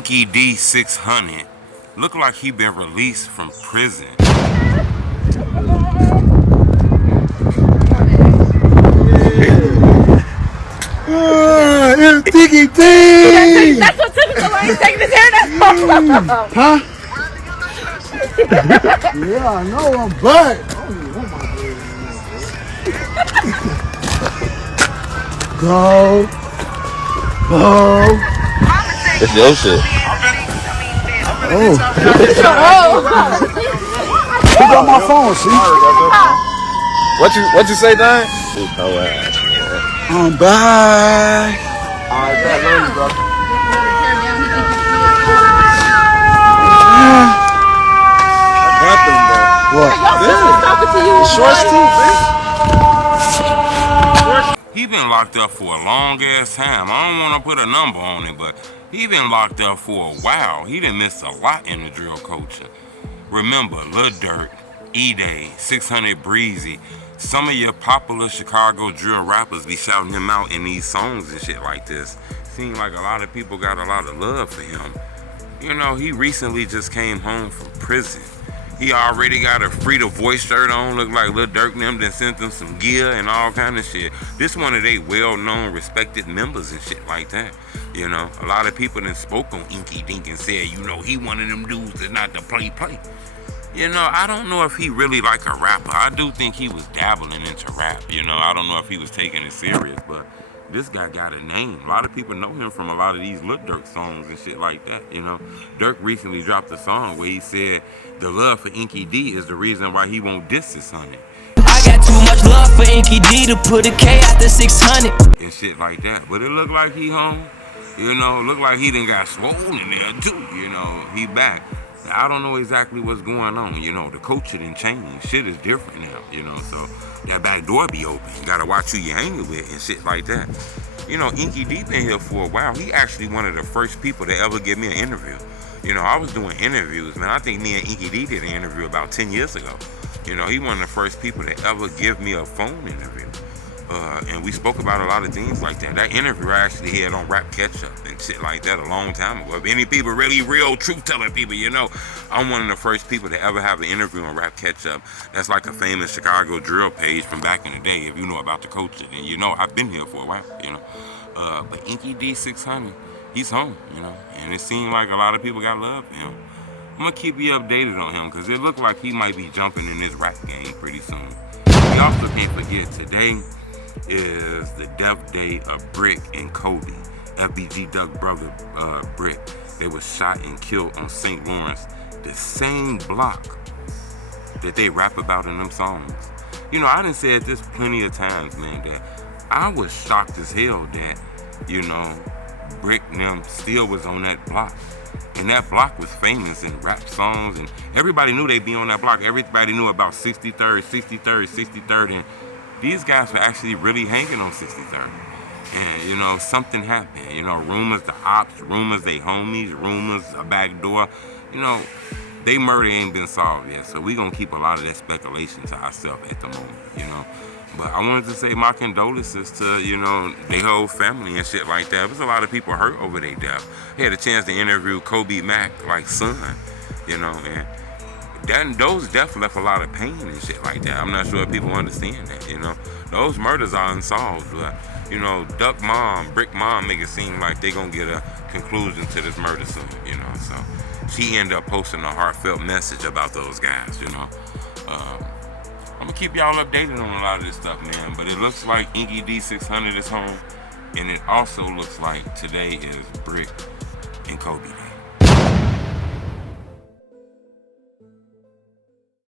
Inky D600 look like he been released from prison. It's Inky D! That's what took him so long. He's taking his hair down. Huh? Yeah, I know I'm back. I don't even want my beard anymore. Go. It's your shit. Oh. Pick up my phone, see? What you say, Dan? I'm back. Alright, that love you, bro. What? He been locked up for a long ass time. I don't want to put a number on it, but he been locked up for a while. He done missed a lot in the drill culture. Remember, Lil Durk, E-Day, 600 Breezy. Some of your popular Chicago drill rappers be shouting him out in these songs and shit like this. Seems like a lot of people got a lot of love for him. You know, he recently just came home from prison. He already got a Free the Voice shirt on, look like Lil Durk and them done sent him some gear and all kind of shit. This one of they well-known, respected members and shit like that. You know, a lot of people done spoke on Inky Dink and said, you know, he one of them dudes that's not to play. You know, I don't know if he really like a rapper. I do think he was dabbling into rap. You know, I don't know if he was taking it serious, but this guy got a name. A lot of people know him from a lot of these Lil Durk songs and shit like that, you know. Durk recently dropped a song where he said the love for Inky D is the reason why he won't diss his son. I got too much love for Inky D to put a K out the 600. And shit like that. But it look like he home. You know, look like he done got swollen in there too, you know. He back. I don't know exactly what's going on, you know. The culture done changed. Shit is different now, you know, so that back door be open. You gotta watch who you hanging with and shit like that. You know, Inky D been here for a while. He actually one of the first people to ever give me an interview. You know, I was doing interviews, man. I think me and Inky D did an interview about 10 years ago. You know, he one of the first people to ever give me a phone interview. And we spoke about a lot of things like that. That interview I actually had on Rap Ketchup and shit like that a long time ago. If any people really real truth-telling people, you know, I'm one of the first people to ever have an interview on Rap Ketchup. That's like a famous Chicago drill page from back in the day. If you know about the culture, then you know I've been here for a while, you know. But Inky D600, he's home, you know. And it seemed like a lot of people got love for him. I'm going to keep you updated on him because it looked like he might be jumping in this rap game pretty soon. We also can't forget today is the death day of Brick and Coby, FBG Duck brother Brick. They were shot and killed on St. Lawrence, the same block that they rap about in them songs. You know, I done said this plenty of times, man, that I was shocked as hell that, you know, Brick and them still was on that block. And that block was famous in rap songs, and everybody knew they'd be on that block. Everybody knew about 63rd, 63rd, 63rd, and these guys were actually really hanging on 63rd. And, you know, something happened. You know, rumors, the ops, rumors, they homies, rumors, a back door. You know, they murder ain't been solved yet. So we gonna keep a lot of that speculation to ourselves at the moment, you know. But I wanted to say my condolences to, you know, their whole family and shit like that. There's a lot of people hurt over their death. I had a chance to interview Coby Mack, like son, you know, and those deaths left a lot of pain and shit like that. I'm not sure if people understand that, you know. Those murders are unsolved, but, you know, Duck mom, Brick mom make it seem like they gonna get a conclusion to this murder soon, you know. So she ended up posting a heartfelt message about those guys, you know. I'm gonna keep y'all updated on a lot of this stuff, man. But it looks like Inky D600 is home, and it also looks like today is Brick and Coby Day.